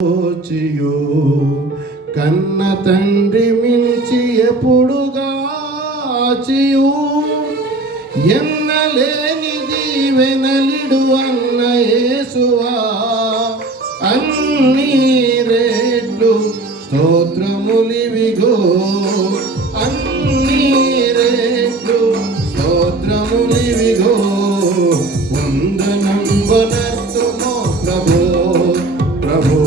ఓచియో కన్న తండ్రి మించి ఎప్పుడుగాచియు ఎన్నలేని దీవెనలిడు అన్న యేసువా అన్ని రెట్లు స్తోత్రములివిగో అన్ని రెట్లు స్తోత్రములివిగో వందనం వనర్తుమో ప్రభో ప్రభో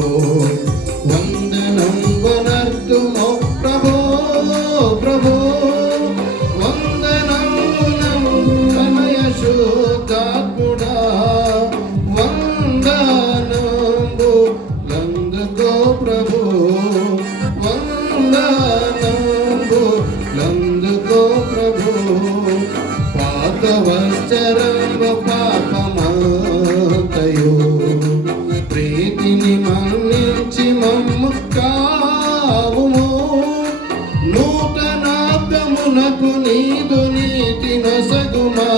వందనం వనర్తుమో ప్రభో ప్రభో వందనం కమయ శుద్ధాత్ముడా వందనంబు లందుకో ప్రభో వందనంబు లందుకో ప్రభో పాత వస్త్రమ పాపమంతయో ప్రీతిని మన్నించి మమ్ము కావుము నూతనాబ్దమునకు నీదు నీతి నొసగుమా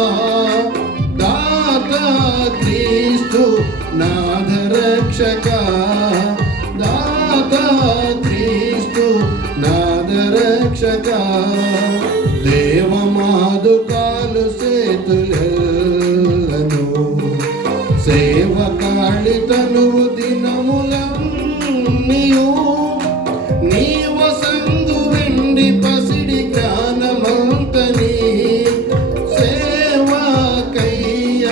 దాత క్రీస్తు నాథ రక్షక దాత క్రీస్తు నాథ రక్షక దేవమాదుకాలు సేతులను సేవకాళి తనువు దినములన్నీయు నీవ సందు వెండి పసిడి జ్ఞానమంతని సేవకై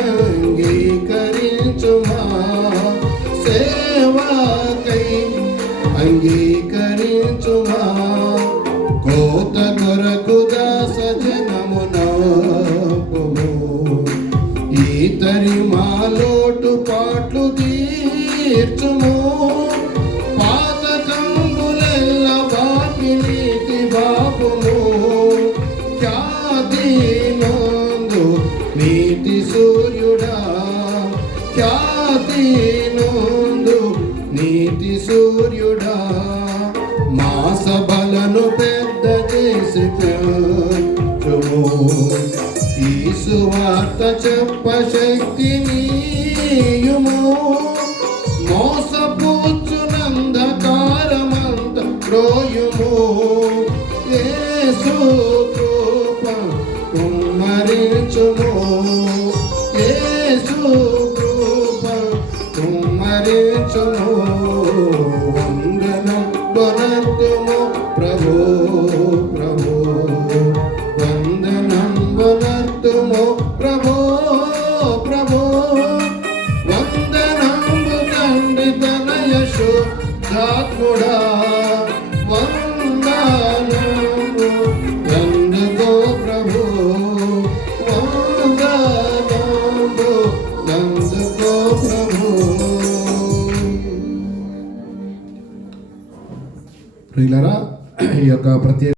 అంగీకరించుమా సేవకై అంగీకరించుమా కోత కొరకు దాస జనమునపుము ఈతరి మాలోటు పాట్లు తీర్చుము పాతకంబులెల్ల బాకి నీతి బాపుము ఖ్యాతి నొందు నీతి సూర్యుడా ఖ్యాతి నొందు నీతి సూర్యుడా మా సభలను పెద్ద చేసి పెంచుము ఈ సువార్త చెప్ప శక్తి నీయుము మోసపూచునందకారమంత ప్రోయుము యేసు కృప కుమ్మరించుము యేసు కృప కుమ్మరించుము వందనం వనర్తుము ప్రభో ప్రభో వందనం వనర్తుము ప్రభో ప్రభో వందనంబు తండ్రి తనయ శుద్ధాత్ముడా వందనంబు తండ్రికో ప్రభో వందనంబు తండ్రికో ప్రభో. ప్రియులారా, ఈ యొక్క ప్రత్యేక